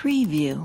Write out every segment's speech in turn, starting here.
Preview. Preview.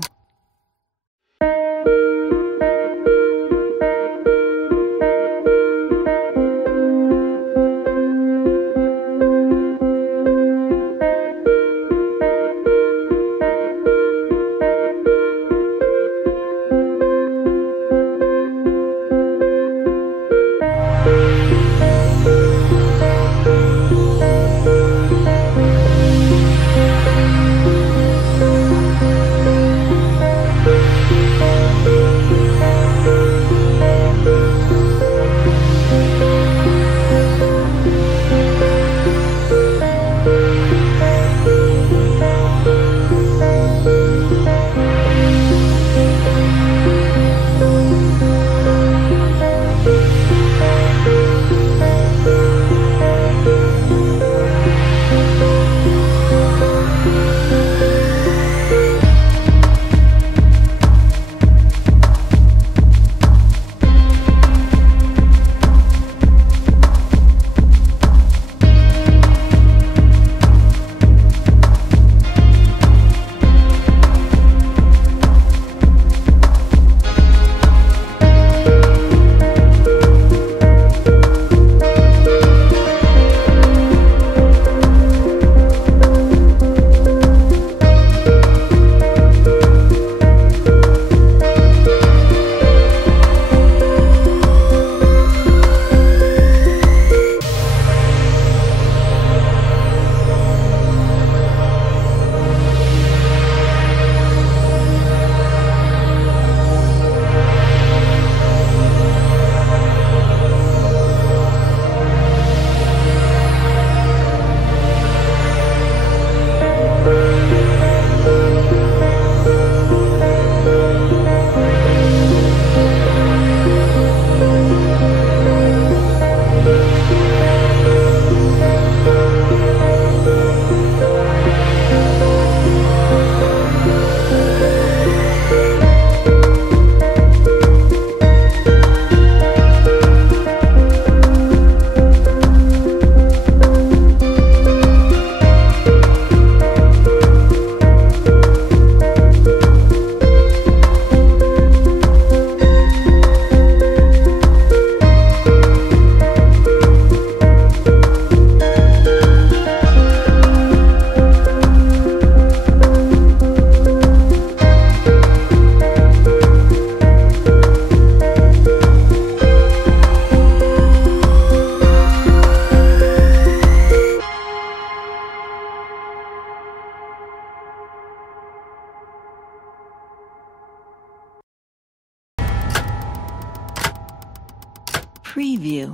Preview.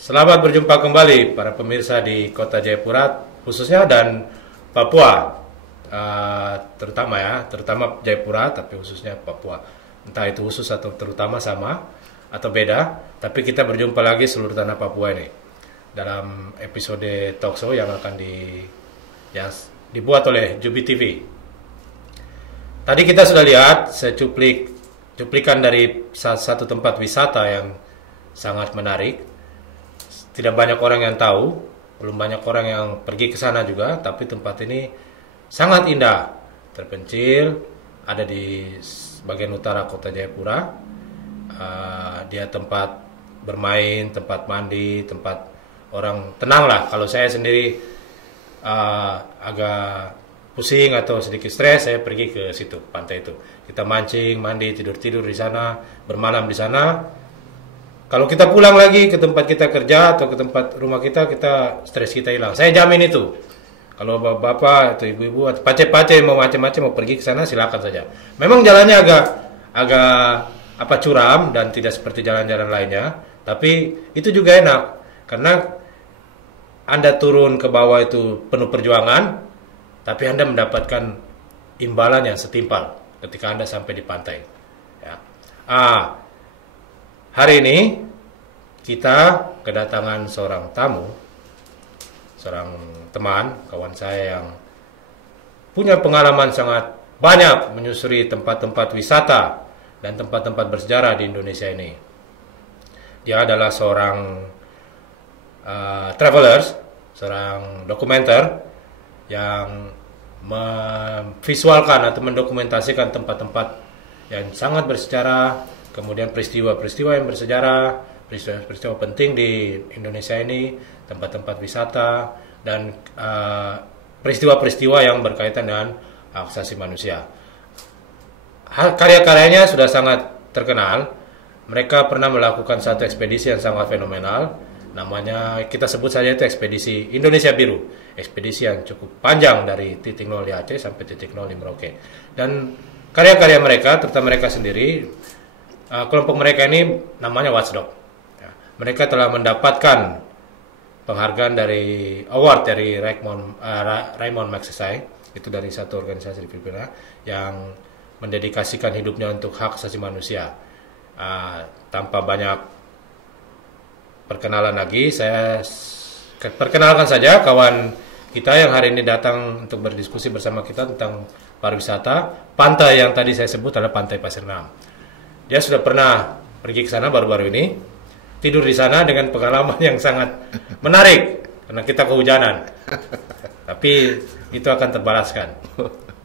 Selamat berjumpa kembali para pemirsa di Kota Jayapura khususnya dan Papua, terutama Jayapura tapi khususnya Papua. Entah itu khusus atau terutama sama atau beda, tapi kita berjumpa lagi seluruh tanah Papua ini dalam episode talkshow yang akan dibuat oleh Jubi TV. Tadi kita sudah lihat cuplikan dari satu tempat wisata yang sangat menarik. Tidak banyak orang yang tahu, belum banyak orang yang pergi ke sana juga, tapi tempat ini sangat indah, terpencil, ada di bagian utara Kota Jayapura. Dia tempat bermain, tempat mandi, tempat orang tenang lah. Kalau saya sendiri agak pusing atau sedikit stres, saya pergi ke situ, pantai itu. Kita mancing, mandi, tidur di sana, bermalam di sana. Kalau kita pulang lagi ke tempat kita kerja atau ke tempat rumah kita stres kita hilang. Saya jamin itu. Kalau bapak atau ibu-ibu atau pace-pace mau macam-macam mau pergi ke sana, silakan saja. Memang jalannya agak curam dan tidak seperti jalan-jalan lainnya, tapi itu juga enak karena Anda turun ke bawah itu penuh perjuangan, tapi Anda mendapatkan imbalan yang setimpal ketika Anda sampai di pantai. Ya. Hari ini kita kedatangan seorang tamu, seorang teman, kawan saya yang punya pengalaman sangat banyak menyusuri tempat-tempat wisata, dan tempat-tempat bersejarah di Indonesia ini. Dia adalah seorang travelers, seorang dokumenter yang memvisualkan atau mendokumentasikan tempat-tempat yang sangat bersejarah, kemudian peristiwa-peristiwa yang bersejarah, peristiwa-peristiwa penting di Indonesia ini, tempat-tempat wisata, dan peristiwa-peristiwa yang berkaitan dengan hak asasi manusia. Karya-karyanya sudah sangat terkenal. Mereka pernah melakukan satu ekspedisi yang sangat fenomenal. Namanya, kita sebut saja itu ekspedisi Indonesia Biru. Ekspedisi yang cukup panjang dari titik 0 di Aceh sampai titik 0 di Merauke. Dan karya-karya mereka, terutama mereka sendiri, kelompok mereka ini namanya Watchdog. Ya, mereka telah mendapatkan penghargaan dari award dari Raymond Magsaysay, itu dari satu organisasi di Filipina yang mendedikasikan hidupnya untuk hak asasi manusia. Tanpa banyak perkenalan lagi, saya perkenalkan saja kawan kita yang hari ini datang untuk berdiskusi bersama kita tentang pariwisata. Pantai yang tadi saya sebut adalah Pantai Pasir Enam. Dia sudah pernah pergi ke sana baru-baru ini, tidur di sana dengan pengalaman yang sangat menarik karena kita kehujanan. Tapi itu akan terbalaskan.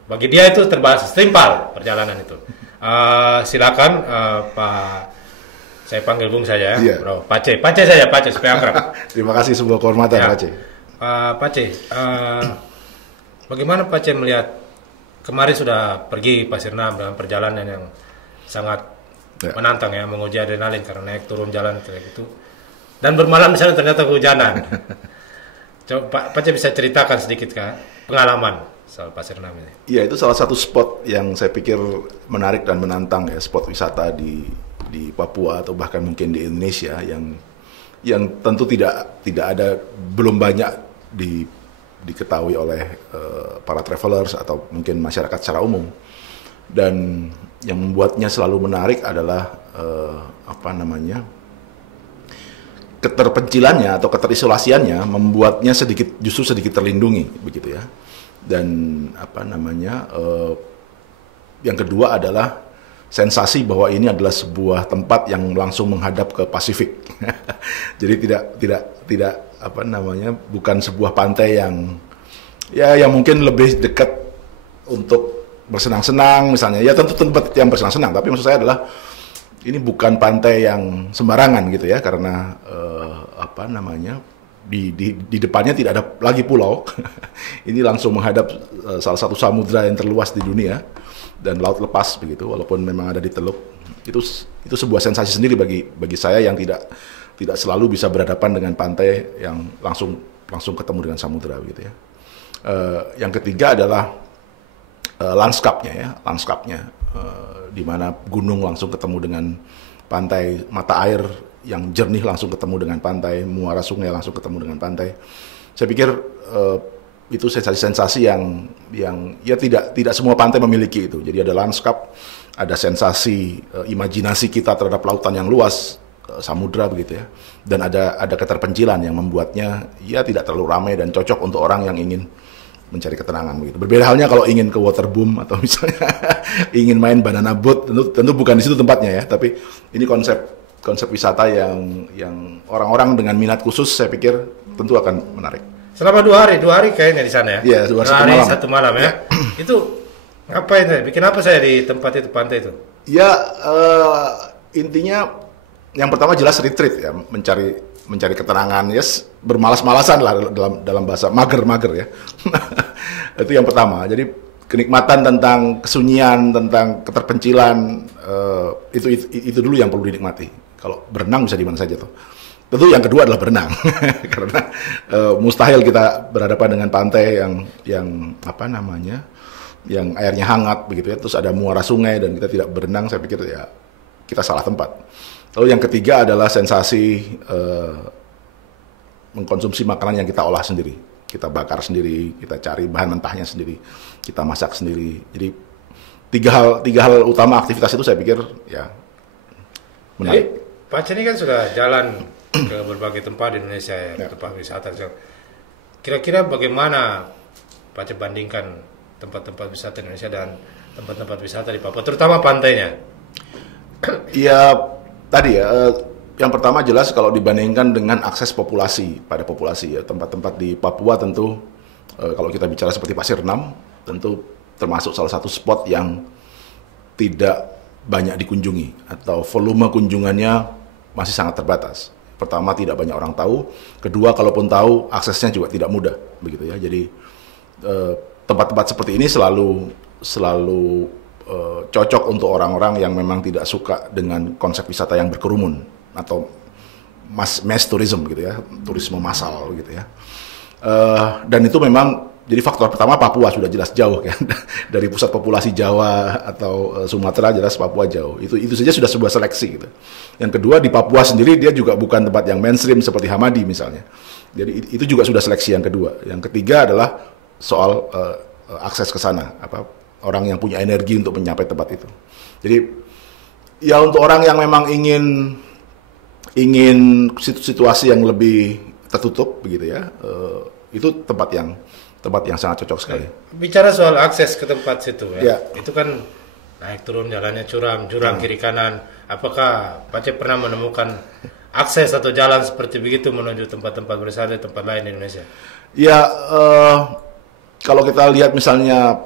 Bagi dia itu terbalas, setimpal perjalanan itu. Silakan Pak. Saya panggil Bung saja, ya. Bro. Pace saja, Pace supaya akrab. Terima kasih, sebuah kehormatan, ya. Pace. Pace, bagaimana Pace melihat kemarin sudah pergi Pasir Enam dengan perjalanan yang sangat menantang ya, menguji adrenalin karena naik turun jalan kayak gitu. Dan bermalam di sana ternyata kehujanan. Coba Pace bisa ceritakan sedikit kan pengalaman soal Pasir Enam ini. Iya, itu salah satu spot yang saya pikir menarik dan menantang ya, spot wisata di Papua atau bahkan mungkin di Indonesia yang tentu tidak ada, belum banyak diketahui oleh para travelers atau mungkin masyarakat secara umum. Dan yang membuatnya selalu menarik adalah keterpencilannya atau keterisolasiannya membuatnya justru sedikit terlindungi begitu ya. Dan yang kedua adalah sensasi bahwa ini adalah sebuah tempat yang langsung menghadap ke Pasifik. Jadi tidak bukan sebuah pantai yang mungkin lebih dekat untuk bersenang-senang misalnya. Ya tentu tempat yang bersenang-senang, tapi maksud saya adalah ini bukan pantai yang sembarangan gitu ya, karena di depannya tidak ada lagi pulau. Ini langsung menghadap salah satu samudra yang terluas di dunia dan laut lepas begitu, walaupun memang ada di Teluk. Itu sebuah sensasi sendiri bagi saya yang tidak selalu bisa berhadapan dengan pantai yang langsung ketemu dengan samudra begitu ya. Yang ketiga adalah lanskapnya, di mana gunung langsung ketemu dengan pantai, mata air yang jernih langsung ketemu dengan pantai, muara sungai langsung ketemu dengan pantai. Saya pikir itu sensasi-sensasi yang ya tidak semua pantai memiliki itu. Jadi ada lanskap, ada sensasi imajinasi kita terhadap lautan yang luas, samudra begitu ya. Dan ada keterpencilan yang membuatnya ya tidak terlalu ramai dan cocok untuk orang yang ingin mencari ketenangan begitu. Berbeda halnya kalau ingin ke waterboom atau misalnya ingin main banana boat, tentu bukan di situ tempatnya ya, tapi ini konsep wisata yang orang-orang dengan minat khusus saya pikir tentu akan menarik. Selama 2 hari kayaknya di sana ya? Iya, 2 hari satu malam ya. Itu ngapain saya? Bikin apa saya di tempat itu, pantai itu? Ya, intinya yang pertama jelas retreat ya, mencari ketenangan, yes, bermalas-malasan lah dalam bahasa mager ya. Itu yang pertama. Jadi kenikmatan tentang kesunyian, tentang keterpencilan, itu dulu yang perlu dinikmati. Kalau berenang bisa di mana saja tuh. Tentu yang kedua adalah berenang, karena mustahil kita berhadapan dengan pantai yang airnya hangat begitu ya. Terus ada muara sungai dan kita tidak berenang, saya pikir ya kita salah tempat. Lalu yang ketiga adalah sensasi mengkonsumsi makanan yang kita olah sendiri, kita bakar sendiri, kita cari bahan mentahnya sendiri, kita masak sendiri. Jadi tiga hal utama aktivitas itu saya pikir ya menarik. Jadi Pak Ceni kan sudah jalan ke berbagai tempat di Indonesia ya, tempat wisata. Kira-kira bagaimana Pak Ceni bandingkan tempat-tempat wisata di Indonesia dan tempat-tempat wisata di Papua, terutama pantainya? Ya tadi ya, yang pertama jelas kalau dibandingkan dengan akses populasi pada populasi ya, tempat-tempat di Papua tentu kalau kita bicara seperti Pasir Enam tentu termasuk salah satu spot yang tidak banyak dikunjungi atau volume kunjungannya masih sangat terbatas. Pertama, tidak banyak orang tahu. Kedua, kalaupun tahu, aksesnya juga tidak mudah, begitu ya. Jadi tempat-tempat seperti ini selalu cocok untuk orang-orang yang memang tidak suka dengan konsep wisata yang berkerumun atau mass tourism, gitu ya, turisme massal, gitu ya. Dan itu memang jadi faktor pertama Papua sudah jelas jauh kan dari pusat populasi Jawa atau Sumatera, jelas Papua jauh. Itu saja sudah sebuah seleksi gitu. Yang kedua di Papua sendiri dia juga bukan tempat yang mainstream seperti Hamadi misalnya. Jadi itu juga sudah seleksi yang kedua. Yang ketiga adalah soal akses ke sana, orang yang punya energi untuk mencapai tempat itu. Jadi ya untuk orang yang memang ingin situasi yang lebih tertutup begitu ya, itu tempat yang sangat cocok sekali. Bicara soal akses ke tempat situ ya, Ya. itu kan naik turun jalannya curam, jurang kiri kanan. Apakah Pace pernah menemukan akses atau jalan seperti begitu menuju tempat-tempat berwisata di tempat lain di Indonesia? Ya, kalau kita lihat misalnya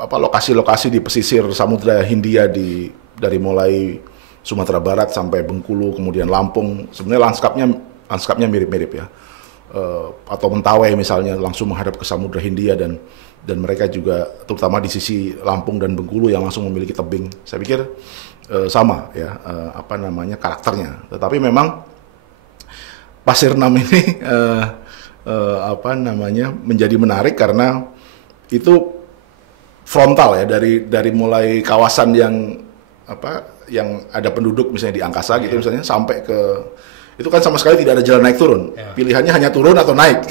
lokasi-lokasi di pesisir Samudra Hindia dari mulai Sumatera Barat sampai Bengkulu, kemudian Lampung, sebenarnya lanskapnya mirip-mirip ya. Atau Mentawai misalnya langsung menghadap ke Samudra Hindia dan mereka juga terutama di sisi Lampung dan Bengkulu yang langsung memiliki tebing. Saya pikir sama ya karakternya. Tetapi memang Pasir Enam ini menjadi menarik karena itu frontal ya dari mulai kawasan yang ada penduduk misalnya di angkasa gitu misalnya sampai ke itu kan sama sekali tidak ada jalan naik turun. Ya. Pilihannya hanya turun atau naik.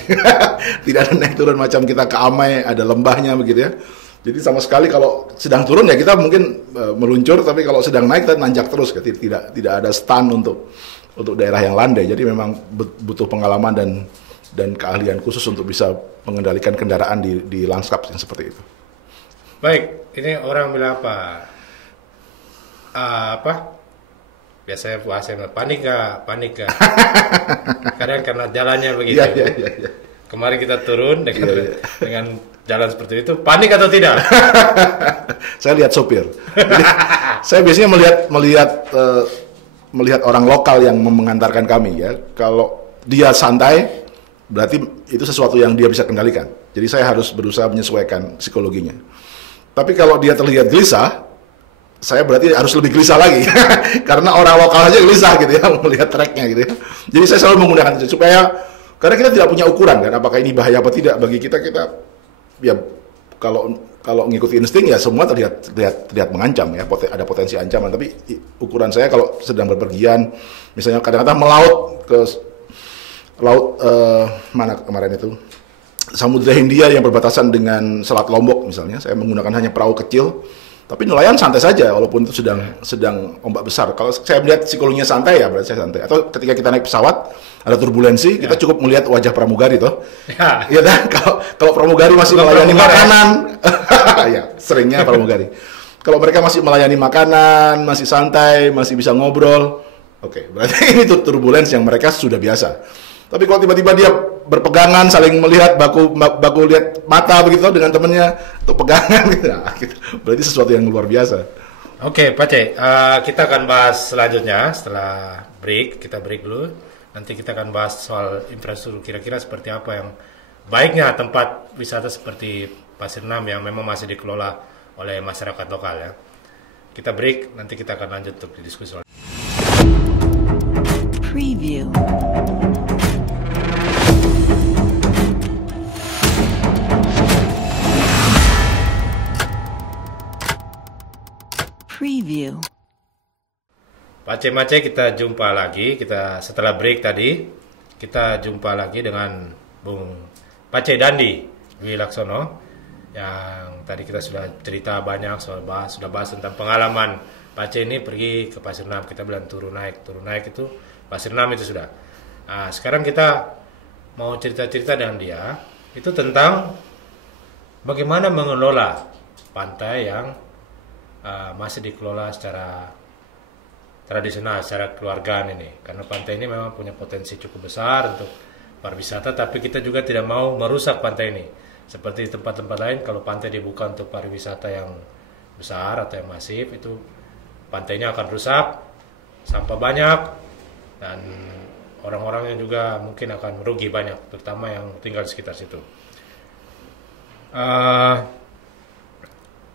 Tidak ada naik turun macam kita ke Amai ada lembahnya begitu ya. Jadi sama sekali kalau sedang turun ya kita mungkin meluncur, tapi kalau sedang naik kita nanjak terus. Tidak ada stand untuk daerah yang landai. Jadi memang butuh pengalaman dan keahlian khusus untuk bisa mengendalikan kendaraan di lanskap yang seperti itu. Baik, ini orang bilang apa? Biasanya puasa panik gak? Kadang karena jalannya begitu. Iya. Kemarin kita turun dengan jalan seperti itu, panik atau tidak? Saya lihat sopir. Jadi, saya biasanya melihat orang lokal yang mengantarkan kami ya. Kalau dia santai, berarti itu sesuatu yang dia bisa kendalikan. Jadi saya harus berusaha menyesuaikan psikologinya. Tapi kalau dia terlihat gelisah, saya berarti harus lebih gelisah lagi karena orang lokal aja gelisah gitu ya melihat treknya gitu ya. Jadi saya selalu menggunakan itu supaya karena kita tidak punya ukuran kan apakah ini bahaya apa tidak bagi kita ya kalau ngikuti insting ya semua terlihat mengancam ya ada potensi ancaman, tapi ukuran saya kalau sedang berpergian misalnya kadang-kadang melaut ke laut mana kemarin itu Samudra Hindia yang berbatasan dengan Selat Lombok misalnya, saya menggunakan hanya perahu kecil. Tapi nelayan santai saja, walaupun itu sedang ombak besar. Kalau saya melihat psikologinya santai ya, berarti saya santai. Atau ketika kita naik pesawat, ada turbulensi, kita cukup melihat wajah pramugari toh. Iya kan? Kalau pramugari masih melayani makanan, ya seringnya pramugari. Kalau mereka masih melayani makanan, masih santai, masih bisa ngobrol, oke, berarti ini turbulensi yang mereka sudah biasa. Tapi kalau tiba-tiba dia berpegangan, saling melihat, baku lihat mata begitu dengan temannya, atau pegangan gitu, berarti sesuatu yang luar biasa. Oke, Pace, kita akan bahas selanjutnya setelah break. Kita break dulu. Nanti kita akan bahas soal infrastruktur, kira-kira seperti apa yang baiknya tempat wisata seperti Pasir Enam yang memang masih dikelola oleh masyarakat lokal ya. Kita break, nanti kita akan lanjut untuk diskusi soal. Preview. Preview. Pace-mace, kita jumpa lagi. Kita setelah break tadi, kita jumpa lagi dengan Bung Pace Dandi Dwi Laksono yang tadi kita sudah cerita banyak sudah bahas tentang pengalaman Pace ini pergi ke Pasir Enam. Kita bilang turun naik itu Pasir Enam itu sudah. Nah, sekarang kita mau cerita-cerita dengan dia itu tentang bagaimana mengelola pantai yang masih dikelola secara tradisional secara keluargaan ini. Karena pantai ini memang punya potensi cukup besar untuk pariwisata, tapi kita juga tidak mau merusak pantai ini. Seperti tempat-tempat lain, kalau pantai dibuka untuk pariwisata yang besar atau yang masif, itu pantainya akan rusak, sampah banyak, dan orang-orang yang juga mungkin akan merugi banyak, terutama yang tinggal di sekitar situ.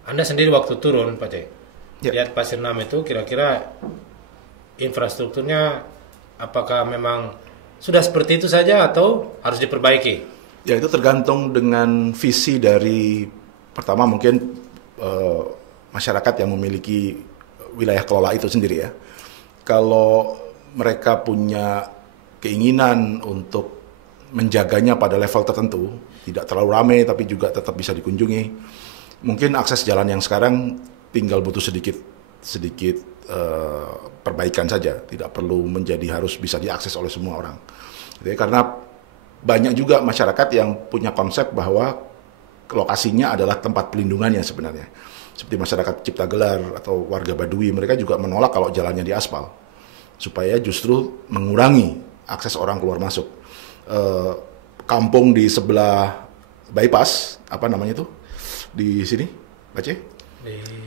Anda sendiri waktu turun, Pak Cek, lihat Pasir Enam itu kira-kira infrastrukturnya apakah memang sudah seperti itu saja atau harus diperbaiki? Ya, itu tergantung dengan visi dari, pertama mungkin masyarakat yang memiliki wilayah kelola itu sendiri ya. Kalau mereka punya keinginan untuk menjaganya pada level tertentu, tidak terlalu ramai tapi juga tetap bisa dikunjungi, mungkin akses jalan yang sekarang tinggal butuh sedikit perbaikan saja, tidak perlu menjadi harus bisa diakses oleh semua orang. Jadi, karena banyak juga masyarakat yang punya konsep bahwa lokasinya adalah tempat pelindungannya sebenarnya. Seperti masyarakat Cipta Gelar atau warga Baduy, mereka juga menolak kalau jalannya diaspal, supaya justru mengurangi akses orang keluar masuk. Kampung di sebelah bypass, apa namanya itu? Di sini, Bace?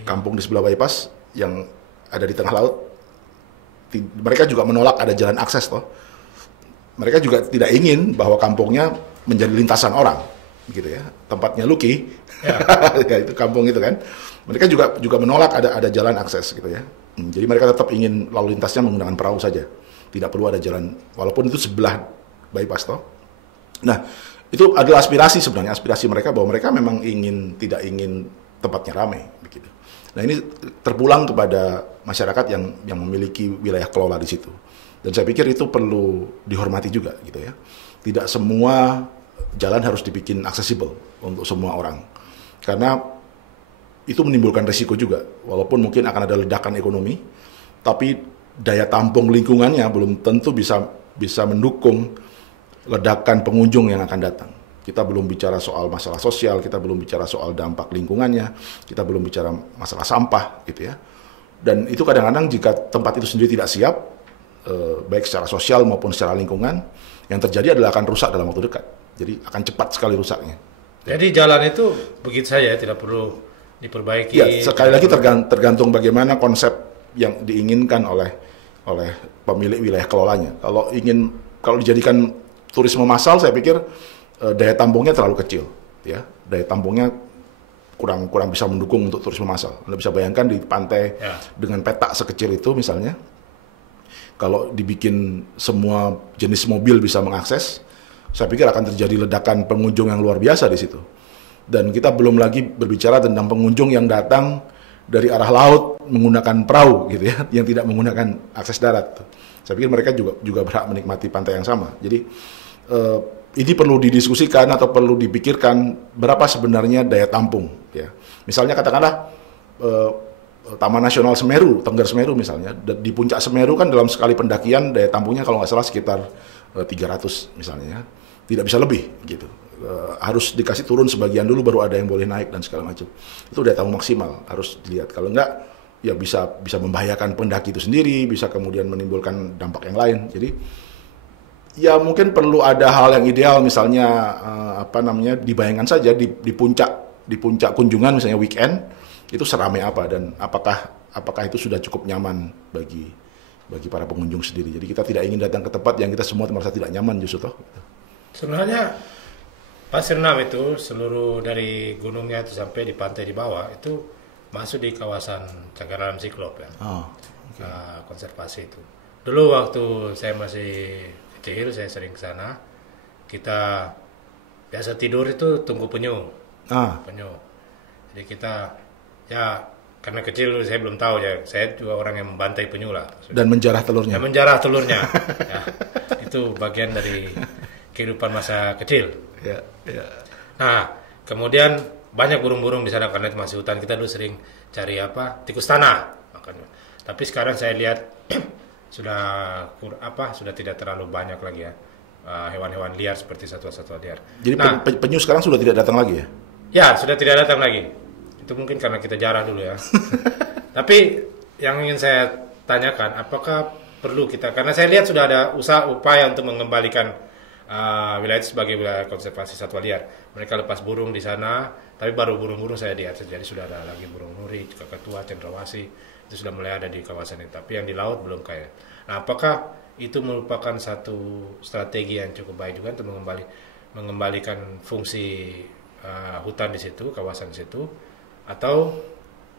Kampung di sebelah bypass yang ada di tengah laut, mereka juga menolak ada jalan akses toh. Mereka juga tidak ingin bahwa kampungnya menjadi lintasan orang, gitu ya. Tempatnya Lucky, ya itu kampung itu kan. Mereka juga menolak ada jalan akses, gitu ya. Jadi mereka tetap ingin lalu lintasnya menggunakan perahu saja, tidak perlu ada jalan, walaupun itu sebelah bypass toh. Nah, itu adalah aspirasi sebenarnya, aspirasi mereka bahwa mereka memang tidak ingin tempatnya ramai, begitu. Nah, ini terpulang kepada masyarakat yang memiliki wilayah kelola di situ. Dan saya pikir itu perlu dihormati juga, gitu ya. Tidak semua jalan harus dibikin aksesibel untuk semua orang. Karena itu menimbulkan risiko juga. Walaupun mungkin akan ada ledakan ekonomi, tapi daya tampung lingkungannya belum tentu bisa mendukung ledakan pengunjung yang akan datang. Kita belum bicara soal masalah sosial, kita belum bicara soal dampak lingkungannya, kita belum bicara masalah sampah, gitu ya. Dan itu kadang-kadang jika tempat itu sendiri tidak siap, baik secara sosial maupun secara lingkungan, yang terjadi adalah akan rusak dalam waktu dekat. Jadi akan cepat sekali rusaknya. Jadi jalan itu begitu saja, tidak perlu diperbaiki. Ya, sekali lagi tergantung bagaimana konsep yang diinginkan oleh pemilik wilayah kelolanya. Kalau dijadikan turisme massal, saya pikir daya tampungnya terlalu kecil, ya. Daya tampungnya kurang bisa mendukung untuk turisme massal. Anda bisa bayangkan di pantai dengan peta sekecil itu misalnya, kalau dibikin semua jenis mobil bisa mengakses, saya pikir akan terjadi ledakan pengunjung yang luar biasa di situ. Dan kita belum lagi berbicara tentang pengunjung yang datang dari arah laut menggunakan perahu, gitu ya, yang tidak menggunakan akses darat. Saya pikir mereka juga berhak menikmati pantai yang sama. Jadi ini perlu didiskusikan atau perlu dipikirkan berapa sebenarnya daya tampung, ya. Misalnya katakanlah Taman Nasional Semeru, Tengger Semeru misalnya, di puncak Semeru kan dalam sekali pendakian daya tampungnya kalau nggak salah sekitar 300 misalnya, tidak bisa lebih gitu. Harus dikasih turun sebagian dulu baru ada yang boleh naik dan segala macam. Itu daya tampung maksimal harus dilihat. Kalau nggak ya bisa membahayakan pendaki itu sendiri, bisa kemudian menimbulkan dampak yang lain. Jadi ya mungkin perlu ada hal yang ideal, misalnya dibayangkan saja di puncak kunjungan misalnya weekend itu seramai apa, dan apakah itu sudah cukup nyaman bagi para pengunjung sendiri. Jadi kita tidak ingin datang ke tempat yang kita semua merasa tidak nyaman justru toh. Sebenarnya Pasir Enam itu seluruh dari gunungnya itu sampai di pantai di bawah itu masuk di kawasan Cengkareng Siklop ya. Konservasi itu. Dulu waktu saya masih kecil saya sering ke sana. Kita biasa tidur itu tunggu penyu. Penyu. Jadi kita ya karena kecil saya belum tahu ya, saya juga orang yang membantai penyu lah. Dan menjarah telurnya. Ya, menjarah telurnya. Ya, itu bagian dari kehidupan masa kecil. Ya. Nah, kemudian banyak burung-burung di sana karena itu masih hutan. Kita dulu sering cari tikus tanah. Makanya. Tapi sekarang saya lihat sudah tidak terlalu banyak lagi ya hewan-hewan liar seperti satwa-satwa liar. Jadi penyu sekarang sudah tidak datang lagi ya? Ya, sudah tidak datang lagi. Itu mungkin karena kita jarah dulu ya. Tapi yang ingin saya tanyakan apakah perlu kita, karena saya lihat sudah ada upaya untuk mengembalikan wilayah itu sebagai wilayah konservasi satwa liar. Mereka lepas burung di sana, tapi baru burung-burung saya lihat, jadi sudah ada lagi burung nuri, kakatua, cendrawasih, itu sudah mulai ada di kawasan itu, tapi yang di laut belum kaya. Nah, apakah itu merupakan satu strategi yang cukup baik juga untuk mengembalikan fungsi hutan di situ, kawasan di situ, atau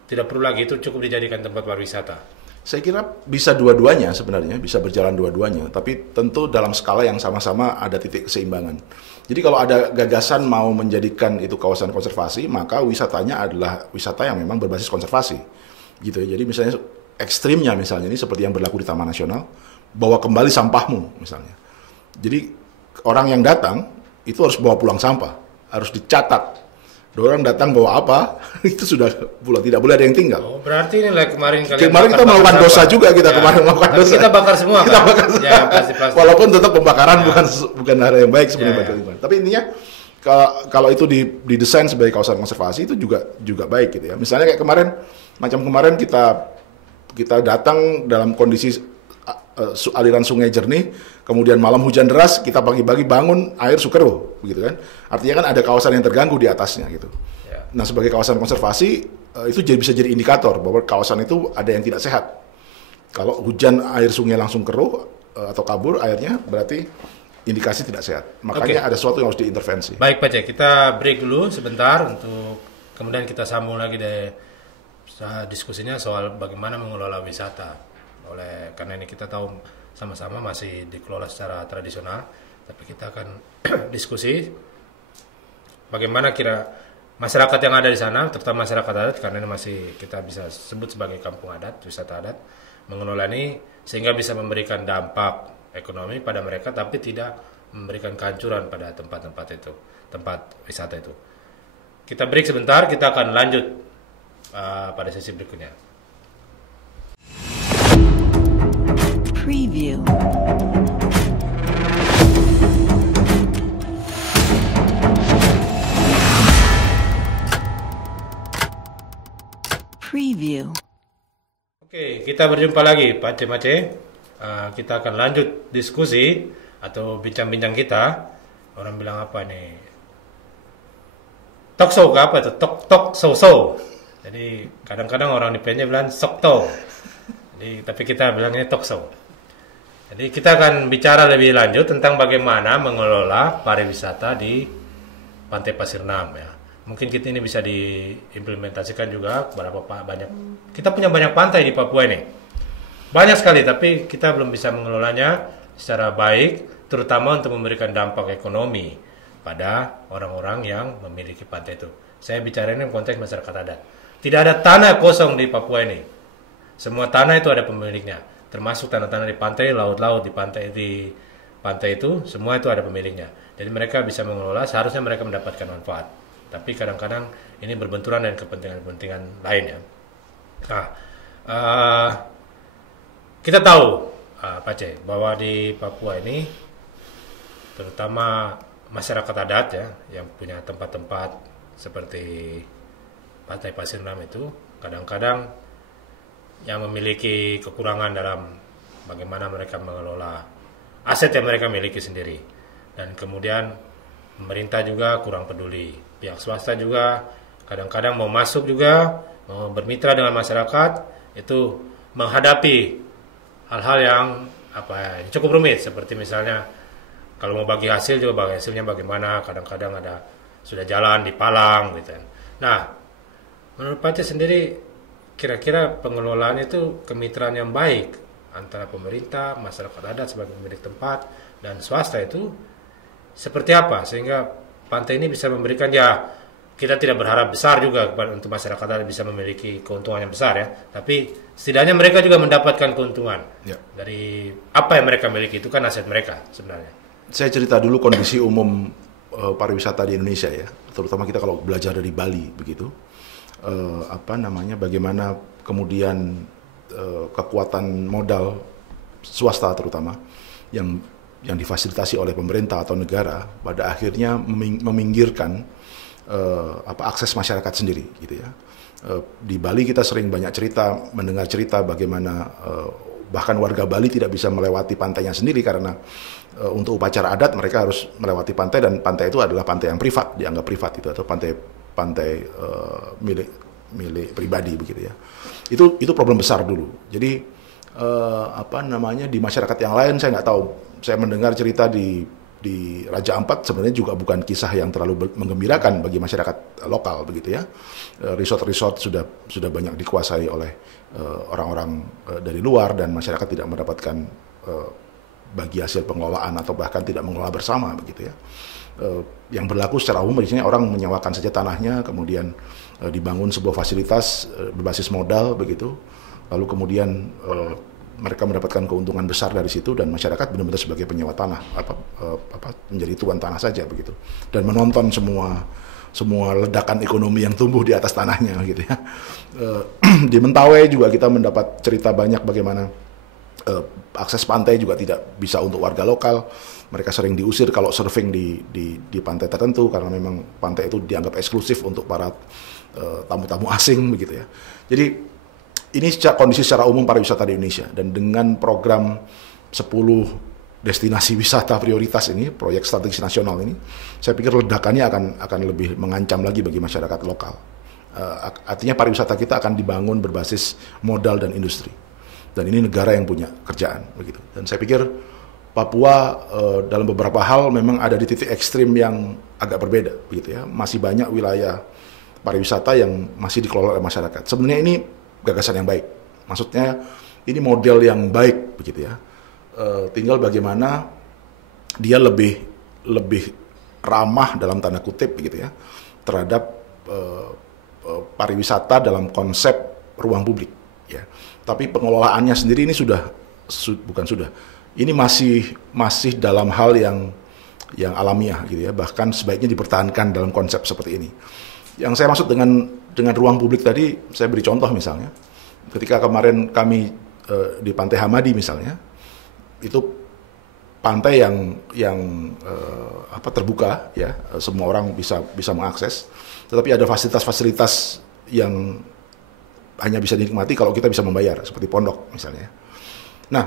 tidak perlu lagi, itu cukup dijadikan tempat pariwisata? Saya kira bisa dua-duanya sebenarnya, bisa berjalan dua-duanya, tapi tentu dalam skala yang sama-sama ada titik keseimbangan. Jadi kalau ada gagasan mau menjadikan itu kawasan konservasi, maka wisatanya adalah wisata yang memang berbasis konservasi. Gitu ya. Jadi misalnya ekstrimnya misalnya ini seperti yang berlaku di Taman Nasional, bawa kembali sampahmu misalnya. Jadi orang yang datang itu harus bawa pulang sampah, harus dicatat. Orang datang bawa apa, itu sudah tidak boleh ada yang tinggal. Oh, berarti ini kemarin kita melakukan dosa juga, kemarin melakukan dosa. Kita bakar semua kita kan? Bakar semua. Ya, plastik. Walaupun tetap pembakaran bukan hal yang baik sebenarnya. Tapi intinya kalau itu didesain sebagai kawasan konservasi itu juga baik gitu ya. Misalnya kayak kemarin kita datang dalam kondisi aliran sungai jernih, kemudian malam hujan deras, kita pagi-pagi bangun air sukero, begitu kan? Artinya kan ada kawasan yang terganggu di atasnya gitu. Ya. Nah, sebagai kawasan konservasi itu bisa jadi indikator bahwa kawasan itu ada yang tidak sehat. Kalau hujan air sungai langsung keruh atau kabur airnya, berarti indikasi tidak sehat. Makanya ada sesuatu yang harus diintervensi. Baik Pak Cek, kita break dulu sebentar untuk kemudian kita sambung lagi dari diskusinya soal bagaimana mengelola wisata. Karena ini kita tahu sama-sama masih dikelola secara tradisional, tapi kita akan diskusi bagaimana kira masyarakat yang ada di sana, terutama masyarakat adat, karena ini masih kita bisa sebut sebagai kampung adat, wisata adat, mengelola ini sehingga bisa memberikan dampak ekonomi pada mereka, tapi tidak memberikan kehancuran pada tempat-tempat itu, tempat wisata itu. Kita break sebentar, kita akan lanjut pada sesi berikutnya. Preview. Preview. Oke, kita berjumpa lagi Pak Cemace. Kita akan lanjut diskusi atau bincang-bincang kita. Orang bilang apa nih? Talk show apa itu? Talk show. Jadi kadang-kadang orang di PNJ bilang sokto. Tapi kita bilangnya talk show. Jadi kita akan bicara lebih lanjut tentang bagaimana mengelola pariwisata di Pantai Pasir Nam ya. Mungkin kita ini bisa diimplementasikan juga banyak. Kita punya banyak pantai di Papua ini. Banyak sekali, tapi kita belum bisa mengelolanya secara baik, terutama untuk memberikan dampak ekonomi pada orang-orang yang memiliki pantai itu. Saya bicara ini konteks masyarakat adat. Tidak ada tanah kosong di Papua ini. Semua tanah itu ada pemiliknya. Termasuk tanah-tanah di pantai, laut-laut di pantai itu, semua itu ada pemiliknya. Jadi mereka bisa mengelola, seharusnya mereka mendapatkan manfaat. Tapi kadang-kadang ini berbenturan dengan kepentingan lain ya. Nah, kita tahu Pak C, bahwa di Papua ini, terutama masyarakat adat ya, yang punya tempat-tempat seperti Pantai Pasir Nam itu, kadang-kadang yang memiliki kekurangan dalam bagaimana mereka mengelola aset yang mereka miliki sendiri. Dan kemudian pemerintah juga kurang peduli. Pihak swasta juga kadang-kadang mau masuk juga, mau bermitra dengan masyarakat, itu menghadapi hal-hal yang cukup rumit. Seperti misalnya kalau mau bagi hasil juga bagi hasilnya bagaimana, kadang-kadang sudah jalan di palang gitu. Nah, menurut Pak Cek sendiri, kira-kira pengelolaan itu kemitraan yang baik antara pemerintah, masyarakat adat sebagai pemilik tempat, dan swasta itu seperti apa? Sehingga pantai ini bisa memberikan, ya kita tidak berharap besar juga untuk masyarakat adat bisa memiliki keuntungan yang besar ya, tapi setidaknya mereka juga mendapatkan keuntungan dari apa yang mereka miliki, itu kan aset mereka sebenarnya. Saya cerita dulu kondisi umum pariwisata di Indonesia ya, terutama kita kalau belajar dari Bali begitu. Bagaimana kemudian kekuatan modal swasta terutama yang difasilitasi oleh pemerintah atau negara pada akhirnya meminggirkan akses masyarakat sendiri gitu ya. Di Bali kita sering banyak mendengar cerita bagaimana bahkan warga Bali tidak bisa melewati pantainya sendiri karena untuk upacara adat mereka harus melewati pantai, dan pantai itu adalah pantai yang privat, dianggap privat itu, atau pantai milik pribadi begitu ya. Itu problem besar dulu. Jadi di masyarakat yang lain saya nggak tahu. Saya mendengar cerita di Raja Ampat sebenarnya juga bukan kisah yang terlalu menggembirakan bagi masyarakat lokal begitu ya. Resort-resort sudah banyak dikuasai oleh orang-orang dari luar, dan masyarakat tidak mendapatkan bagi hasil pengelolaan atau bahkan tidak mengelola bersama begitu ya. Yang berlaku secara umum di sini orang menyewakan saja tanahnya, kemudian dibangun sebuah fasilitas berbasis modal begitu, lalu kemudian mereka mendapatkan keuntungan besar dari situ, dan masyarakat benar-benar sebagai penyewa tanah menjadi tuan tanah saja begitu, dan menonton semua ledakan ekonomi yang tumbuh di atas tanahnya gitu ya. Di Mentawai juga kita mendapat cerita banyak bagaimana akses pantai juga tidak bisa untuk warga lokal. Mereka sering diusir kalau surfing di pantai tertentu karena memang pantai itu dianggap eksklusif untuk para tamu-tamu asing begitu ya. Jadi ini kondisi secara umum pariwisata di Indonesia, dan dengan program 10 destinasi wisata prioritas ini, proyek strategis nasional ini, saya pikir ledakannya akan lebih mengancam lagi bagi masyarakat lokal. Artinya pariwisata kita akan dibangun berbasis modal dan industri, dan ini negara yang punya kerjaan begitu. Dan saya pikir Papua dalam beberapa hal memang ada di titik ekstrim yang agak berbeda begitu ya. Masih banyak wilayah pariwisata yang masih dikelola oleh masyarakat. Sebenarnya ini gagasan yang baik, maksudnya ini model yang baik begitu ya. Tinggal bagaimana dia lebih ramah dalam tanda kutip begitu ya terhadap pariwisata dalam konsep ruang publik ya. Tapi pengelolaannya sendiri ini ini masih dalam hal yang alamiah gitu ya, bahkan sebaiknya dipertahankan dalam konsep seperti ini. Yang saya maksud dengan ruang publik tadi, saya beri contoh misalnya, ketika kemarin kami di Pantai Hamadi misalnya, itu pantai yang terbuka ya, semua orang bisa mengakses, tetapi ada fasilitas-fasilitas yang hanya bisa dinikmati kalau kita bisa membayar, seperti pondok misalnya. Nah,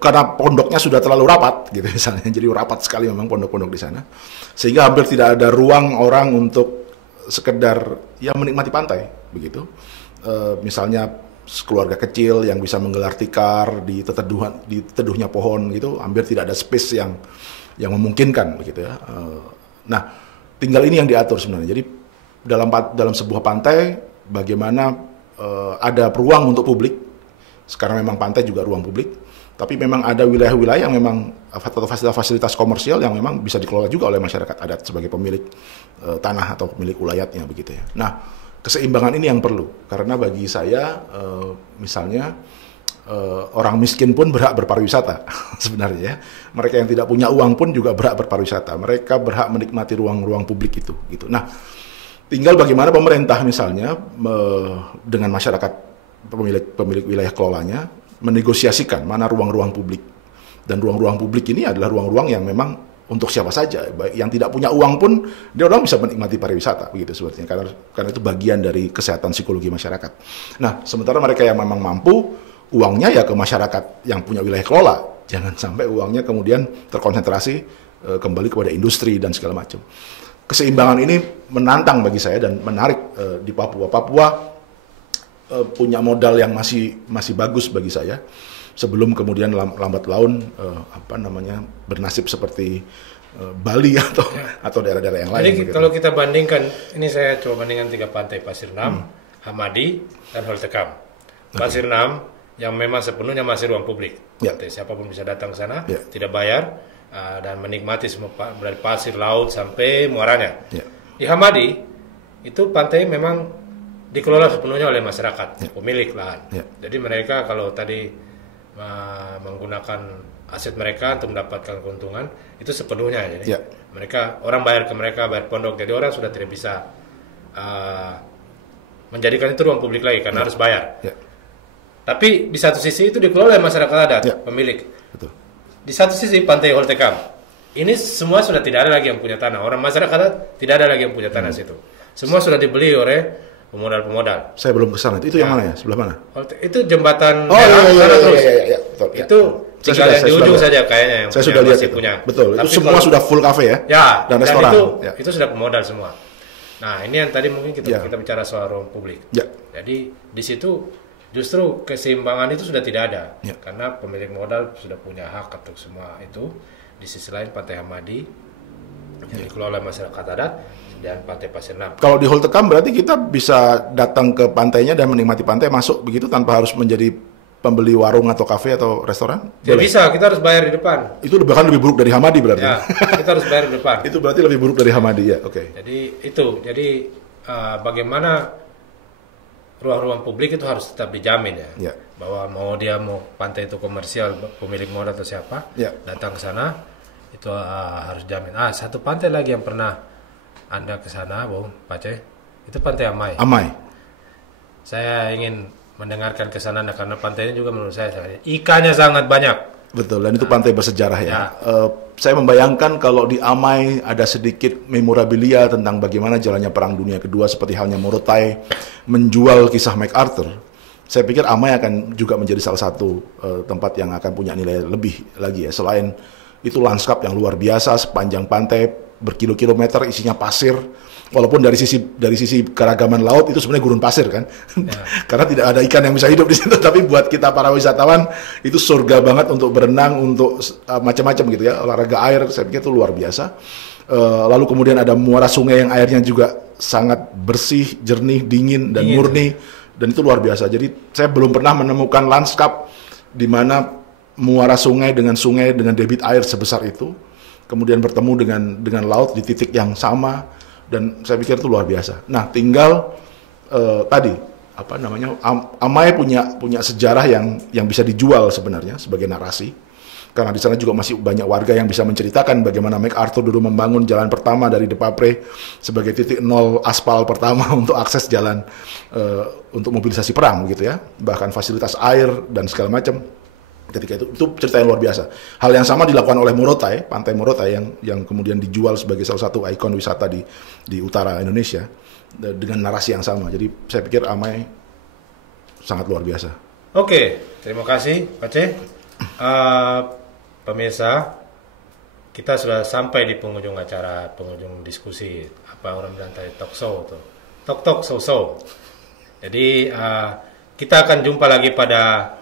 karena pondoknya sudah terlalu rapat gitu misalnya, jadi rapat sekali memang pondok-pondok di sana, sehingga hampir tidak ada ruang orang untuk sekedar ya menikmati pantai begitu. Misalnya keluarga kecil yang bisa menggelar tikar di teduhnya pohon gitu, hampir tidak ada space yang memungkinkan begitu ya. Nah, tinggal ini yang diatur sebenarnya. Jadi dalam sebuah pantai bagaimana ada ruang untuk publik. Sekarang memang pantai juga ruang publik, tapi memang ada wilayah-wilayah yang memang atau fasilitas komersial yang memang bisa dikelola juga oleh masyarakat adat sebagai pemilik tanah atau pemilik ulayatnya begitu ya. Nah, keseimbangan ini yang perlu, karena bagi saya misalnya orang miskin pun berhak berpariwisata sebenarnya ya. Mereka yang tidak punya uang pun juga berhak berpariwisata. Mereka berhak menikmati ruang-ruang publik itu gitu. Nah, tinggal bagaimana pemerintah misalnya dengan masyarakat pemilik wilayah kelolanya menegosiasikan mana ruang-ruang publik, dan ruang-ruang publik ini adalah ruang-ruang yang memang untuk siapa saja, baik yang tidak punya uang pun dia orang bisa menikmati pariwisata begitu sebetulnya, karena itu bagian dari kesehatan psikologi masyarakat. Nah, sementara mereka yang memang mampu, uangnya ya ke masyarakat yang punya wilayah kelola, jangan sampai uangnya kemudian terkonsentrasi kembali kepada industri dan segala macam. Keseimbangan ini menantang bagi saya dan menarik di Papua. Punya modal yang masih bagus bagi saya, sebelum kemudian lambat laun bernasib seperti Bali atau daerah-daerah yang lain. Jadi kalau kita bandingkan, ini saya coba bandingkan 3 pantai, Pasir Nam, Hamadi, dan Holtekam. Pasir Nam yang memang sepenuhnya masih ruang publik, siapapun bisa datang ke sana, tidak bayar, dan menikmati semua dari pasir, laut sampai muaranya. Di Hamadi itu pantai memang dikelola sepenuhnya oleh masyarakat, pemilik lahan. Jadi mereka kalau tadi menggunakan aset mereka untuk mendapatkan keuntungan, itu sepenuhnya. Jadi mereka, orang bayar ke mereka, bayar pondok, jadi orang sudah tidak bisa menjadikan itu ruang publik lagi karena harus bayar. Tapi di satu sisi itu dikelola oleh masyarakat adat, pemilik. Betul. Di satu sisi Pantai Holtekam, ini semua sudah tidak ada lagi yang punya tanah. Orang masyarakat adat tidak ada lagi yang punya tanah situ. semua sudah dibeli oleh pemodal-pemodal. Saya belum ke sana. Itu yang mana ya? Sebelah mana? Itu jembatan Oh merah, iya, sana terus. iya, betul, ya. Itu tinggal yang di ujung saja kayaknya yang saya sudah lihat masih itu. punya. Betul. Tapi Itu semua sudah full cafe ya? Ya. Dan restoran. Itu sudah pemodal semua. Nah, ini yang tadi mungkin kita bicara soal ruang publik. Ya. Jadi di situ justru keseimbangan itu sudah tidak ada, karena pemilik modal sudah punya hak untuk semua itu. Di sisi lain Pantai Hamadi yang dikelola masyarakat adat dan Pantai Pasir Enam. Kalau di Holtekam berarti kita bisa datang ke pantainya dan menikmati pantai masuk begitu tanpa harus menjadi pembeli warung atau kafe atau restoran? Tidak bisa, kita harus bayar di depan. Itu bahkan lebih buruk dari Hamadi berarti? Ya, kita harus bayar di depan. Itu berarti lebih buruk dari Hamadi ya, oke. Jadi bagaimana ruang-ruang publik itu harus tetap dijamin ya. Bahwa mau pantai itu komersial, pemilik modal atau siapa datang ke sana itu harus jamin. Satu pantai lagi yang pernah Anda ke sana, Bung Pace, itu Pantai Amai. Amai. Saya ingin mendengarkan ke sana karena pantainya juga menurut saya ikannya sangat banyak. Betul, dan itu pantai bersejarah ya. Saya membayangkan kalau di Amai ada sedikit memorabilia tentang bagaimana jalannya Perang Dunia Kedua seperti halnya Morotai menjual kisah MacArthur. Saya pikir Amai akan juga menjadi salah satu tempat yang akan punya nilai lebih lagi ya. Selain itu lanskap yang luar biasa sepanjang pantai berkilo-kilometer isinya pasir. Walaupun dari sisi keragaman laut itu sebenarnya gurun pasir kan, karena tidak ada ikan yang bisa hidup di situ. Tapi buat kita para wisatawan itu surga banget untuk berenang, untuk macam-macam gitu ya, olahraga air. Saya pikir itu luar biasa. Lalu kemudian ada muara sungai yang airnya juga sangat bersih, jernih, dingin dan murni, dan itu luar biasa. Jadi saya belum pernah menemukan lanskap di mana muara sungai dengan debit air sebesar itu, kemudian bertemu dengan laut di titik yang sama. Dan saya pikir itu luar biasa. Nah, tinggal tadi Amai punya sejarah yang bisa dijual sebenarnya sebagai narasi. Karena di sana juga masih banyak warga yang bisa menceritakan bagaimana MacArthur dulu membangun jalan pertama dari Depapre sebagai titik nol aspal pertama untuk akses jalan untuk mobilisasi perang gitu ya. Bahkan fasilitas air dan segala macam. Ketika itu cerita yang luar biasa. Hal yang sama dilakukan oleh Morotai, Pantai Morotai yang kemudian dijual sebagai salah satu ikon wisata di utara Indonesia dengan narasi yang sama. Jadi saya pikir Amai sangat luar biasa. Oke, terima kasih Pak C. Pemirsa, kita sudah sampai di penghujung acara, penghujung diskusi apa orang bilang tadi talk show tuh. Talk show. Jadi kita akan jumpa lagi pada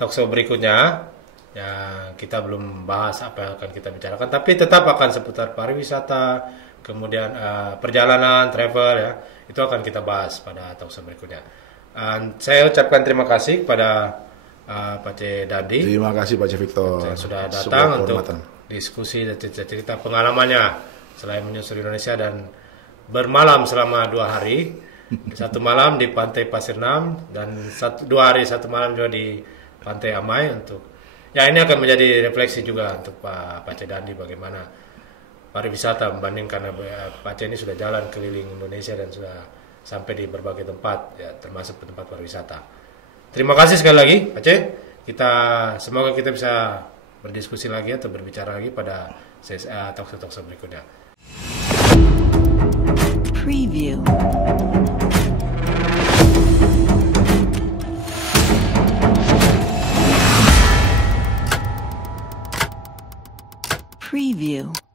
talk show berikutnya. Ya, kita belum bahas apa yang akan kita bicarakan, tapi tetap akan seputar pariwisata, kemudian perjalanan, travel ya. Itu akan kita bahas pada talk show berikutnya. Saya ucapkan terima kasih kepada Pak C. Dandi. Terima kasih Pak C. Victor. Saya sudah datang untuk diskusi dan cerita pengalamannya selain menyusuri Indonesia dan bermalam selama 2 hari. 1 malam di Pantai Pasir Enam dan 2 hari 1 malam juga di Pantai Amai untuk ini akan menjadi refleksi juga untuk Pak C. Dandi bagaimana pariwisata membandingkan Pak C. ini sudah jalan keliling Indonesia dan sudah sampai di berbagai tempat ya, termasuk tempat pariwisata. Terima kasih sekali lagi Pak C. Semoga kita bisa berdiskusi lagi atau berbicara lagi pada talk show berikutnya. Preview. Preview.